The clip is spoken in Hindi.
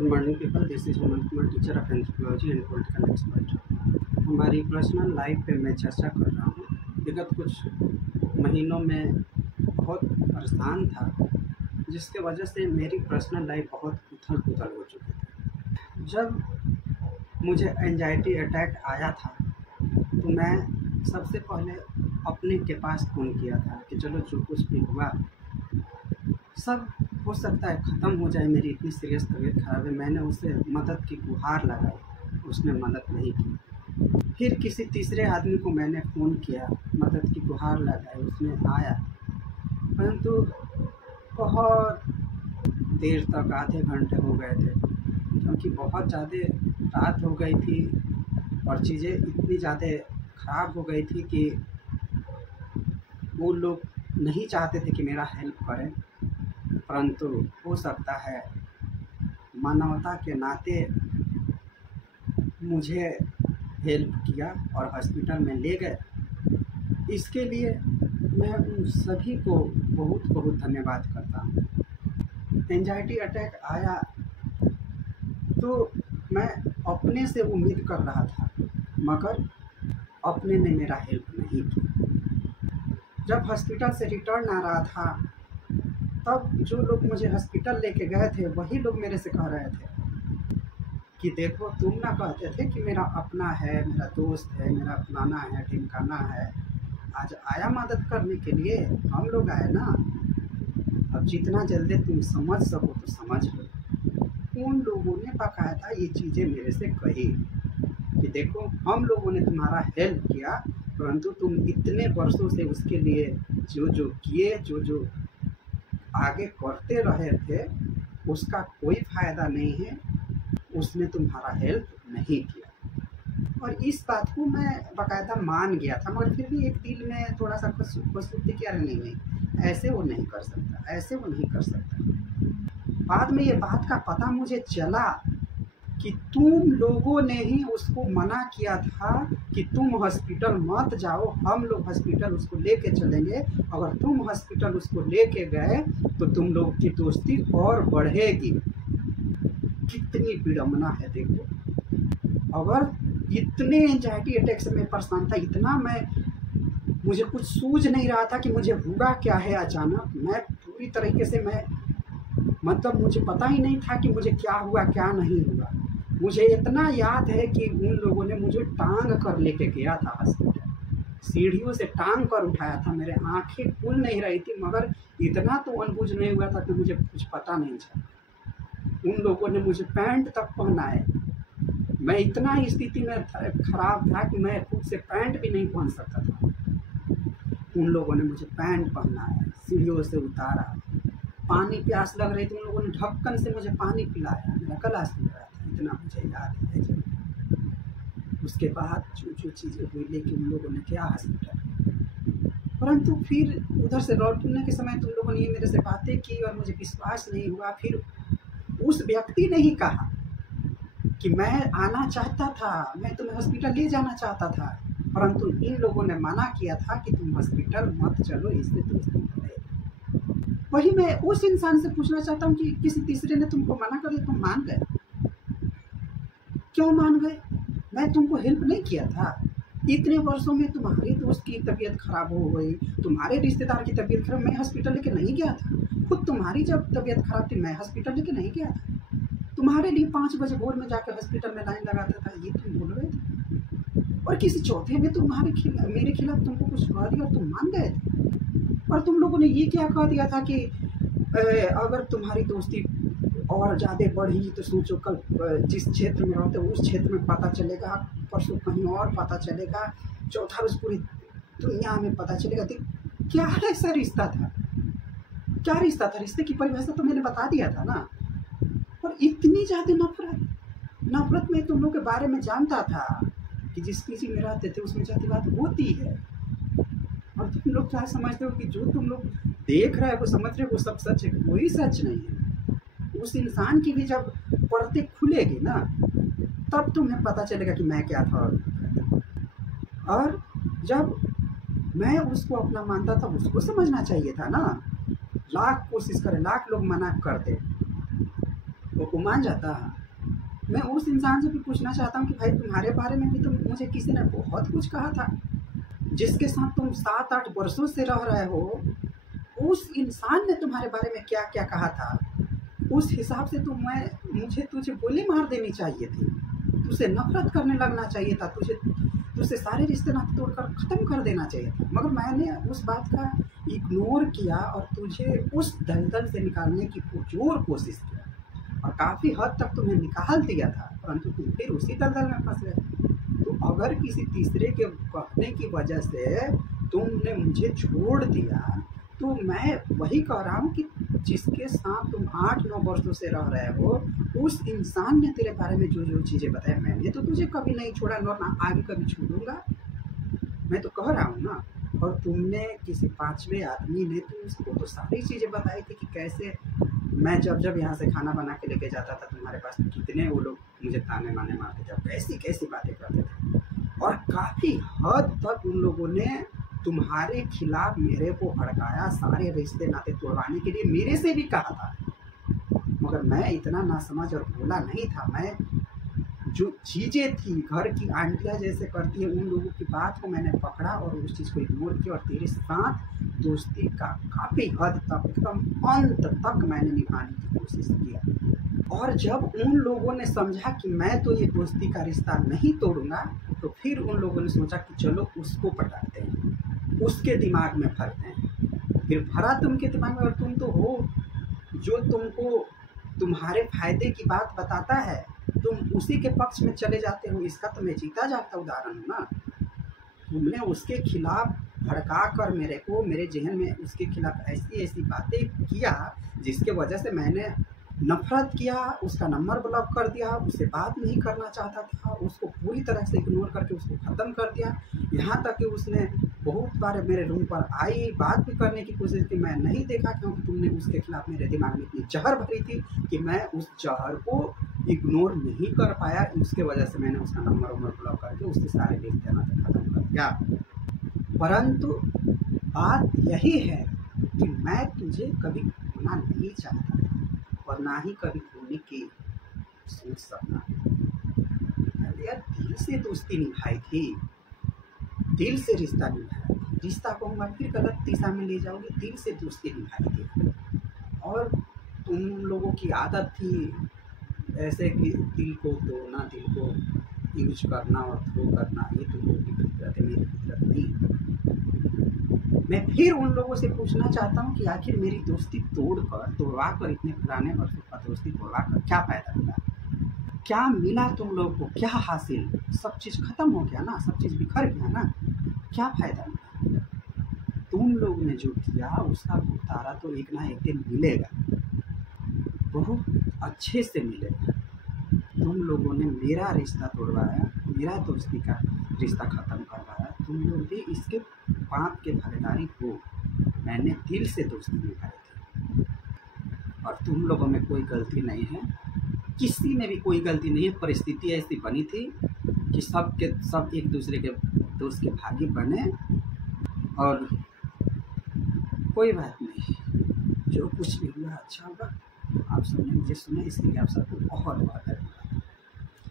Good morning people, this is Hemant Kumar, teacher of anthropology and political expert. हमारी पर्सनल लाइफ पे मैं चर्चा कर रहा हूँ। विगत कुछ महीनों में बहुत परेशान था, जिसके वजह से मेरी पर्सनल लाइफ बहुत उथल-पुथल हो चुकी थी। जब मुझे एंजाइटी अटैक आया था तो मैं सबसे पहले अपने के पास फ़ोन किया था कि चलो जो कुछ भी हुआ सब हो सकता है ख़त्म हो जाए, मेरी इतनी सीरियस तबीयत ख़राब है। मैंने उसे मदद की गुहार लगाई, उसने मदद नहीं की। फिर किसी तीसरे आदमी को मैंने फ़ोन किया, मदद की गुहार लगाई, उसने आया, परंतु बहुत देर तक, आधे घंटे हो गए थे, क्योंकि बहुत ज़्यादा रात हो गई थी और चीज़ें इतनी ज़्यादा ख़राब हो गई थी कि वो लोग नहीं चाहते थे कि मेरा हेल्प करें। परंतु हो सकता है मानवता के नाते मुझे हेल्प किया और हॉस्पिटल में ले गए। इसके लिए मैं उन सभी को बहुत बहुत धन्यवाद करता हूँ। एंजाइटी अटैक आया तो मैं अपने से उम्मीद कर रहा था, मगर अपने ने मेरा हेल्प नहीं किया। जब हॉस्पिटल से रिटर्न आ रहा था, तब जो लोग मुझे हॉस्पिटल लेके गए थे वही लोग मेरे से कह रहे थे कि देखो, तुम ना कहते थे कि मेरा अपना है, मेरा दोस्त है, मेरा फलाना है, ढिमकाना है, आज आया मदद करने के लिए, हम लोग आए ना। अब जितना जल्दी तुम समझ सको तो समझ लो। उन लोगों ने बाकायदा ये चीज़ें मेरे से कही कि देखो, हम लोगों ने तुम्हारा हेल्प किया, परंतु तुम इतने वर्षों से उसके लिए जो जो किए, जो जो आगे करते रहे थे, उसका कोई फ़ायदा नहीं है, उसने तुम्हारा हेल्प नहीं किया। और इस बात को मैं बाकायदा मान गया था, मगर फिर भी एक दिल में थोड़ा सा खुशी कि अरे नहीं, ऐसे वो नहीं कर सकता, ऐसे वो नहीं कर सकता। बाद में ये बात का पता मुझे चला कि तुम लोगों ने ही उसको मना किया था कि तुम हॉस्पिटल मत जाओ, हम लोग हॉस्पिटल उसको लेके चलेंगे। अगर तुम हॉस्पिटल उसको लेके गए तो तुम लोग की दोस्ती और बढ़ेगी। कितनी विडम्बना है देखो। अगर इतने एंजाइटी अटैक से मैं परेशान था, इतना मुझे कुछ सूझ नहीं रहा था कि मुझे हुआ क्या है अचानक। मैं पूरी तरीके से मतलब मुझे पता ही नहीं था कि मुझे क्या हुआ क्या नहीं हुआ। मुझे इतना याद है कि उन लोगों ने मुझे टांग कर लेके गया था हॉस्पिटल, सीढ़ियों से टांग कर उठाया था। मेरे आंखें खुल नहीं रही थी, मगर इतना तो अनबुझ नहीं हुआ था कि मुझे कुछ पता नहीं चला। उन लोगों ने मुझे पैंट तक पहनाए। मैं इतना स्थिति में खराब था कि मैं खुद से पैंट भी नहीं पहन सकता था। उन लोगों ने मुझे पैंट पहनाया, सीढ़ियों से उतारा, पानी प्यास लग रही थी, उन लोगों ने ढक्कन से मुझे पानी पिलाया, मेरा गला सूख रहा था, इतना मुझे याद है। उसके बाद जो जो चीज़ें हुई, लेकिन उन लोगों ने क्या हॉस्पिटल। परंतु फिर उधर से लौटने के समय तुम लोगों ने ये मेरे से बातें की और मुझे विश्वास नहीं हुआ। फिर उस व्यक्ति ने ही कहा कि मैं आना चाहता था, मैं तुम्हें हॉस्पिटल ले जाना चाहता था, परंतु इन लोगों ने मना किया था कि तुम हॉस्पिटल मत चलो, इससे दोस्ती बढ़ेगी। वही मैं उस इंसान से पूछना चाहता हूँ कि किसी तीसरे ने तुमको मना कर दिया, तुम मान गए? क्यों मान गए? मैं तुमको हेल्प नहीं किया था? इतने वर्षों में तुम्हारे दोस्त की तबीयत खराब हो गई, तुम्हारे रिश्तेदार की तबीयत खराब, मैं हॉस्पिटल लेके नहीं गया था। खुद तुम्हारी जब तबीयत खराब थी, मैं हॉस्पिटल लेके नहीं गया था। तुम्हारे लिए 5 बजे भोर में जाकर हॉस्पिटल में लाइन लगाता था, ये तुम बोल रहे थे। और किसी चौथे ने मेरे खिलाफ तुमको कुछ कह दिया और तुम मान गए थे। और तुम लोगों ने ये क्या कह दिया था कि अगर तुम्हारी दोस्ती और ज़्यादा बढ़ी तो सोचो, कल जिस क्षेत्र में रहते हो उस क्षेत्र में पता चलेगा, परसों कहीं और पता चलेगा, चौथा रोज पूरी दुनिया में पता चलेगा। क्या ऐसा रिश्ता था? क्या रिश्ता था? रिश्ते की परिभाषा तो मैंने बता दिया था ना। और इतनी ज़्यादा नफरत में तुम लोग के बारे में जानता था कि जिस किसी में रहते थे उसमें जातिवाद होती है। और तुम लोग क्या समझते हो कि जो तुम लोग देख रहे हो, वो समझ रहे हो, वो सब सच है? कोई सच नहीं है। उस इंसान की भी जब परतें खुलेगी ना, तब तुम्हें पता चलेगा कि मैं क्या था। और जब मैं उसको अपना मानता था, उसको समझना चाहिए था ना। लाख कोशिश करें, लाख लोग मना कर दे, वो मान जाता। मैं उस इंसान से भी पूछना चाहता हूँ कि भाई तुम्हारे बारे में भी तो मुझे किसी ने बहुत कुछ कहा था, जिसके साथ तुम 7-8 वर्षों से रह रहे हो, उस इंसान ने तुम्हारे बारे में क्या क्या कहा था, उस हिसाब से तो मुझे तुझे गोली मार देनी चाहिए थी, तुझसे नफरत करने लगना चाहिए था, तुझसे सारे रिश्ते नाते तोड़कर ख़त्म कर देना चाहिए था। मगर मैंने उस बात का इग्नोर किया और तुझे उस दलदल से निकालने की पुरजोर कोशिश किया और काफ़ी हद तक तुम्हें निकाल दिया था, परंतु तुम फिर उसी दलदल में फंस गए। तो अगर किसी तीसरे के कहने की वजह से तुमने मुझे छोड़ दिया, तो मैं वही कह रहा हूँ कि जिसके साथ तुम 8-9 वर्षों से रह रहे हो, उस इंसान ने तेरे बारे में जो जो चीज़ें बताई, मैंने तो तुझे कभी नहीं छोड़ा और ना आगे कभी छोड़ूंगा। मैं तो कह रहा हूँ ना। और तुमने किसी 5वें आदमी ने तो उसको तो सारी चीज़ें बताई थी कि कैसे मैं जब यहाँ से खाना बना के लेके जाता था तुम्हारे पास, तो कितने वो लोग मुझे ताने माने मारते थे, कैसी कैसी बातें करते थे। और काफ़ी हद तक उन लोगों ने तुम्हारे खिलाफ मेरे को भड़काया, सारे रिश्ते नाते तोड़वाने के लिए मेरे से भी कहा था। मगर मैं इतना नासमझ और भोला नहीं था। मैं जो चीज़ें थी घर की आंटियाँ जैसे करती है, उन लोगों की बात को मैंने पकड़ा और उस चीज़ को इग्नोर किया और तेरे साथ दोस्ती का काफ़ी हद तक एकदम अंत तक मैंने निभाने की कोशिश किया। और जब उन लोगों ने समझा कि मैं तो ये दोस्ती का रिश्ता नहीं तोड़ूंगा, तो फिर उन लोगों ने सोचा कि चलो उसको पटाते हैं, उसके दिमाग में भरते हैं। फिर भरा तुम के दिमाग में, और तुम तो हो जो तुमको तुम्हारे फायदे की बात बताता है, तुम उसी के पक्ष में चले जाते हो। इसका तो मैं जीता जागता उदाहरण हूँ ना। तुमने उसके खिलाफ भड़का कर मेरे जहन में उसके खिलाफ ऐसी ऐसी बातें किया, जिसके वजह से मैंने नफरत किया, उसका नंबर ब्लॉक कर दिया, उससे बात नहीं करना चाहता था, उसको पूरी तरह से इग्नोर करके उसको ख़त्म कर दिया। यहाँ तक कि उसने बहुत बार मेरे रूम पर आई, बात भी करने की कोशिश की, मैं नहीं देखा, क्योंकि तुमने उसके खिलाफ मेरे दिमाग में इतनी जहर भरी थी कि मैं उस जहर को इग्नोर नहीं कर पाया। उसके वजह से मैंने उसका नंबर ब्लॉक करके उसके सारे रिश्ते नाते ख़त्म कर दिया। परंतु बात यही है कि मैं तुझे कभी खोना नहीं चाहता था और ना ही कभी खोने की सोच सकता। यार दिल से दोस्ती निभाई थी, दिल से रिश्ता निभाया था। रिश्ता को हम फिर गलत दिशा में ले जाओगे, दिल से दोस्ती निभाई थी। और तुम लोगों की आदत थी ऐसे कि दिल को तोड़ना, दिल को यूज करना और थ्रो करना, ये तुम लोगों की फितरत है, मेरी फितरत नहीं। मैं फिर उन लोगों से पूछना चाहता हूँ कि आखिर मेरी दोस्ती तोड़वा कर इतने पुराने वर्षों का दोस्ती तोड़वा कर क्या फ़ायदा मिला? क्या मिला तुम लोगों को? क्या हासिल? सब चीज़ ख़त्म हो गया ना, सब चीज़ बिखर गया ना, क्या फ़ायदा मिला? तुम लोग ने जो किया उसका भुगतारा तो एक ना एक दिन मिलेगा, बहुत अच्छे से मिलेगा। तुम लोगों ने मेरा रिश्ता तोड़वाया, मेरा दोस्ती का रिश्ता ख़त्म करवाया, तुम लोग भी इसके पाप के भागीदारी हो। मैंने दिल से दोस्ती निभाई थी और तुम लोगों में कोई गलती नहीं है, किसी में भी कोई गलती नहीं है। परिस्थिति ऐसी बनी थी कि सब एक दूसरे के दोस्त के भागी बने। और कोई बात नहीं, जो कुछ भी हुआ अच्छा होगा। आप सबने मुझे सुना, इसलिए आप सबको बहुत बहुत